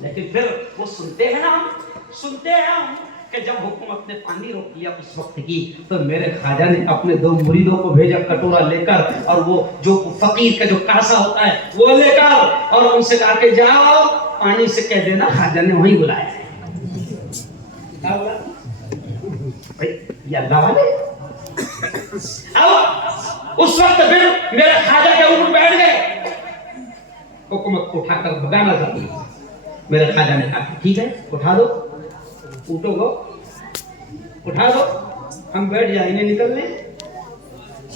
لیکن پھر وہ سنتے ہیں نا، سنتے ہیں ہم کہ جب حکومت نے پانی روک لیا اس وقت کی، تو میرے خواجہ نے اپنے 2 مریدوں کو بھیجا کٹورا لے کر، اور وہ جو فقیر کا جو کاسا ہوتا ہے وہ لے کر، اور ان سے کہا کہ جاؤ پانی سے کہہ دینا خواجہ نے وہیں بلایا ہے۔ کیا بولا بھائی؟ یہ اللہ والے۔ اب اس وقت پھر میرے خواجہ کے اوپر بیٹھ گئے، حکومت کو اٹھا کر بگانا چاہتے ہیں۔ میرے خواجہ نے کہا ٹھیک ہے اٹھا دو، اٹھو گو اٹھا دو، ہم بیٹھ جائیں گے نکلنے۔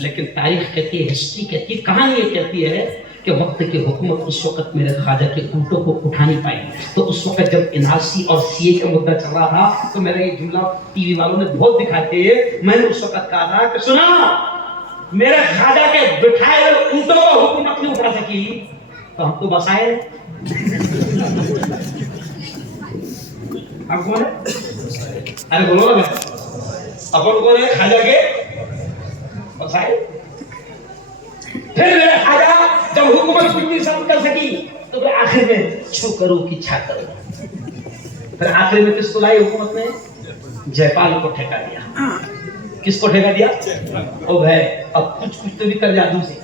لیکن تاریخ کہتی ہے، ہسٹری کہتی ہے، کہانی یہ کہتی ہے کہ وقت کی حکومت اس وقت میرے خواجہ کے اونٹوں کو اٹھا نہیں پائی۔ تو اس وقت جب NRC اور CA کا مدعا چل رہا تھا، تو میرا یہ جملہ ٹی وی والوں نے بہت دکھاتے ہیں، میں نے اس وقت کہا تھا کہ سنا میرے خواجہ کے بٹھائے ہوئے اونٹوں کو حکومت نہیں اٹھا سکی، تو ہم تو بسائے ہم کون ہے؟ ارے بولو نا، اپن کون ہے؟ خواجہ کے بسائے۔ پھر میرے خواجہ جب حکومت کچھ نہیں سب کر سکی، تو پھر آخر میں چھو کرو کی چھا کرو، پھر آخر میں کس کو لائی حکومت نے؟ جے پال کو ٹھیکا دیا۔ کس کو ٹھیکا دیا؟ او بھائی اب کچھ تو بھی کر جادو سے،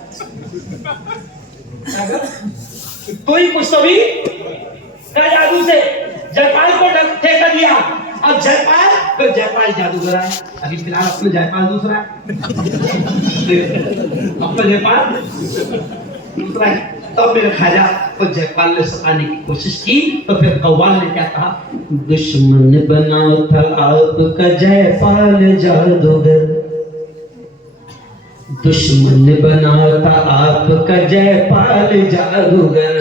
کوئی کچھ تو بھی کر جادو سے۔ جے پال کو ٹھیکا دیا، اور جے پال پھر جے پال جادوگر ہے۔ ابھی فی الحال اپنا جے پال دوسرا ہے، اپنا جے پال دوسرا ہے۔ تب میرے خواجہ کو جے پال نے ستانے کی کوشش کی، تو پھر قوال نے کیا کہا؟ دشمن بنا تھا آپ کا جے پال جادوگر، دشمن بنا تھا آپ کا جے پال جادوگر،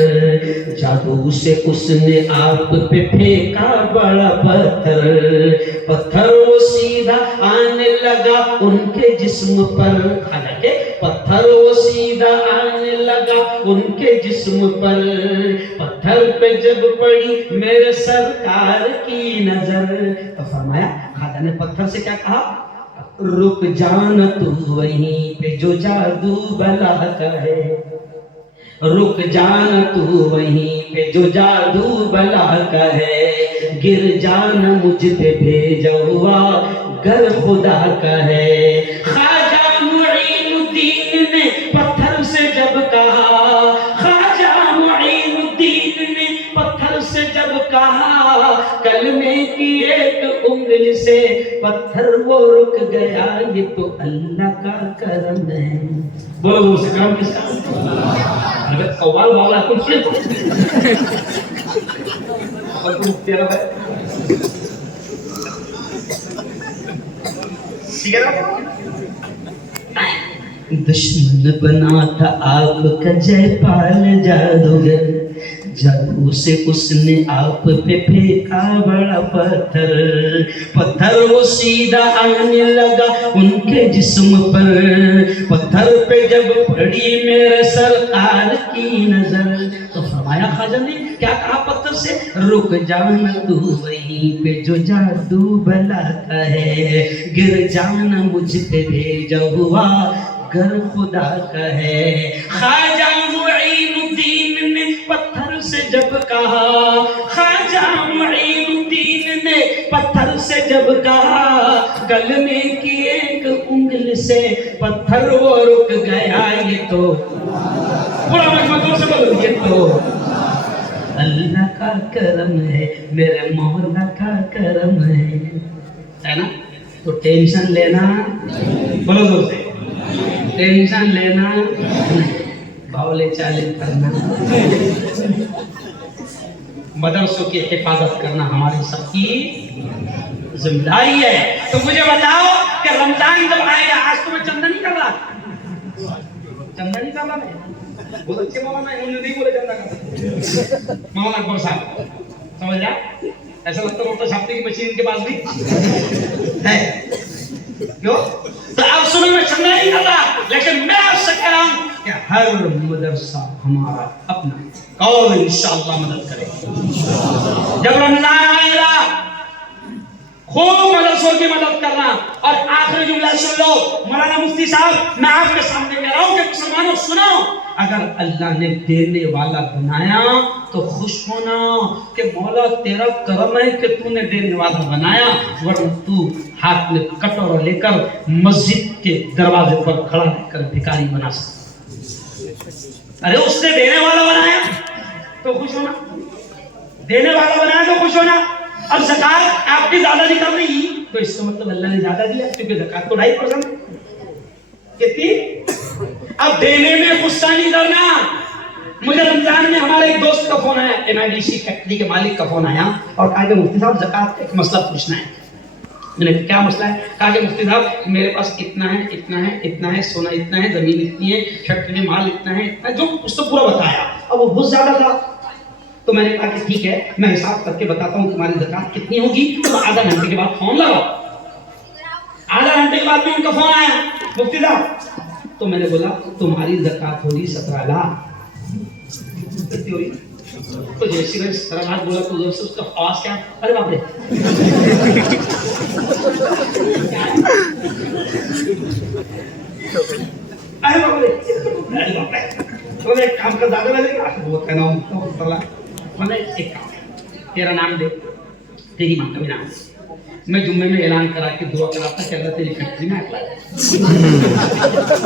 جادو سے اس نے آپ پہ پھینکا بڑا پتھر، پتھر وہ سیدھا آنے لگا ان کے جسم پر، حالانکہ پتھر وہ سیدھا آنے لگا ان کے جسم پر، پتھر پہ جب پڑی میرے سرکار کی نظر، تو فرمایا خواجہ نے پتھر سے کیا کہا؟ رک جانا تو وہیں پہ جو جادو بلا کا ہے، رک جانا تو وہیں پہ جو جادو بلا کا ہے، گر جانا مجھ پہ بھیجا ہوا گر خدا کا ہے۔ خواجہ معین الدین نے پتھر سے جب کہا، خواجہ معین الدین نے پتھر سے جب کہا، کلمے کی ایک انگلی سے پتھر وہ رک گیا، یہ تو اللہ کا کرم ہے۔ بولو بولو سے کرم کس کا؟ اگر قوال والا کچھ نہیں تو اور تم تیرا ہے ٹھیک ہے نا؟ دشمن بنا تھا آپ کا جے پال جادوگر، جادو سے اس نے آپ پہ پھینکا بڑا پتھر، پتھر وہ سیدھا آنے لگا ان کے جسم پر، پتھر پہ جب پڑی میرے سرکار کی نظر، تو فرمایا خواجہ نے کیا کہا پتھر سے؟ رک جانا تو وہیں پہ جو جادو بلاتا ہے، گر جانا مجھ پہ بھیجا ہوا گر خدا کا ہے۔ خواجہ معین الدین نے پتھر سے جب کہا، خواجہ معین الدین نے پتھر سے جب کہا، کلمے کی ایک انگلی سے پتھر وہ رک گیا، یہ تو پورا مجمع سے بولو، یہ تو اللہ کا کرم ہے، میرے مولا کا کرم ہے نا؟ تو ٹینشن لینا، بولو زور سے، ٹینشن لینا باولے چالے کرنا، مدرسوں کی حفاظت کرنا ہماری سب کی ذمہ داری ہے۔ تو مجھے بتاؤ کہ رمضان جب آئے گا، آج تو میں چندہ نہیں کر رہا، چندہ نہیں کر رہا، میں بہت اچھے مولانا ہے، انہوں نے نہیں بولے چندہ کرنا، مولانا اکبر صاحب سمجھ رہا؟ ایسا لگتا ہے چھاپنے کی مشین کے پاس بھی ہے، کیوں؟ تو اب سنو میں چندہ نہیں کر رہا، لیکن میں آپ سے کہہ رہا ہوں کہ ہر مدرسہ ہمارا اپنا اور انشاءاللہ مدد کرے گا۔ جب رمضان آئے گا خوب مدرسوں کی مدد کرنا۔ اور آخری جملہ سن لو مولانا مفتی صاحب، میں آپ کے سامنے کہہ رہا ہوں کہ مسلمانوں سنو، اگر اللہ نے دینے والا بنایا تو خوش ہونا کہ مولا تیرا کرم ہے کہ تو نے دینے والا بنایا، ورنہ تو ہاتھ میں کٹورا لے کر مسجد کے دروازے پر کھڑا رہ کر بھکاری بنا سکتا۔ ارے اس نے دینے والا بنایا تو خوش ہونا، دینے والا بنایا تو خوش ہونا۔ اب زکات آپ کی زیادہ نکل رہی تو اس کا مطلب اللہ نے زیادہ دیا، کیونکہ زکات تو 2.5% کتنی؟ اب دینے میں غصہ نہیں کرنا۔ مجھے رمضان میں ہمارے ایک دوست کا فون آیا، MIDC فیکٹری کے مالک کا فون آیا اور کہا کہ مفتی صاحب زکات کا ایک مسئلہ پوچھنا ہے۔ میں نے کیا مسئلہ ہے؟ کہا کہ مفتی صاحب میرے پاس اتنا ہے اتنا ہے اتنا ہے، سونا اتنا ہے، زمین اتنی ہے، فیکٹری میں مال اتنا ہے اتنا ہے، جو اس کو پورا بتایا۔ اب وہ بہت زیادہ تھا تو میں نے کہا کہ ٹھیک ہے میں حساب کر کے بتاتا ہوں تمہاری زکات کتنی ہوگی۔ تو آدھا گھنٹے کے بعد فون لگا، آدھا گھنٹے کے بعد میں ان کا فون آیا، مفتی صاحب، تو میں نے بولا تمہاری زکات ہوگی 17 لاکھ۔ کتنی ہوگی؟ تو جیسے میں 17 لاکھ بولا تو ادھر سے اس کا آواز کیا، ارے باپ رے ارے باپ رے ارے باپ رے، تو میں ایک کام کر زیادہ میں لے وہ کہنا ہوں تو میں نے ایک کام تیرا نام دے، تیری ماں کا بھی نام دے، میں جمعے میں اعلان کرا کے دعا کراتا کہ اللہ تیری فیکٹری میں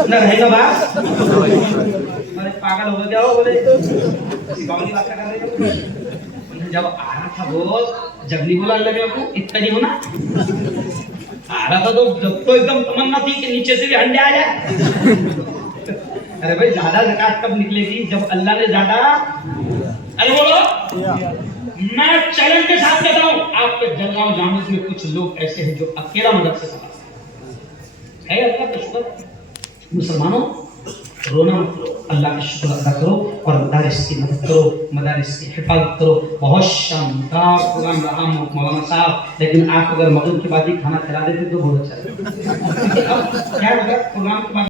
نہ رہے گا بات، ارے پاگل ہو گیا ہو بولے گاؤں کی بات کر رہے ہیں۔ جب آ رہا تھا وہ جب نہیں بولا اللہ نے کو اتنا نہیں ہونا، آ رہا تھا تو جب تو ایک دم تمنا تھی کہ نیچے سے بھی ہنڈے آ جائے۔ ارے بھائی زیادہ زکات کب نکلے گی؟ جب اللہ نے زیادہ، ارے بولو میں چیلنج کے ساتھ کہتا ہوں آپ کے جلگاؤں جامع میں کچھ لوگ ایسے ہیں جو اکیلا مدرسہ چلا ہے، اللہ کا شکر۔ مسلمانوں رونا مت کرو، اللہ کا شکر ادا کرو اور مدارس کی مدد کرو، مدارس کی حفاظت کرو۔ بہت شاندار پروگرام رہا مولانا صاحب، لیکن آپ اگر مغرب کے بعد ہی کھانا کھلا دیتے تو بہت اچھا لگتا۔ کیا ہوگا پروگرام کے بعد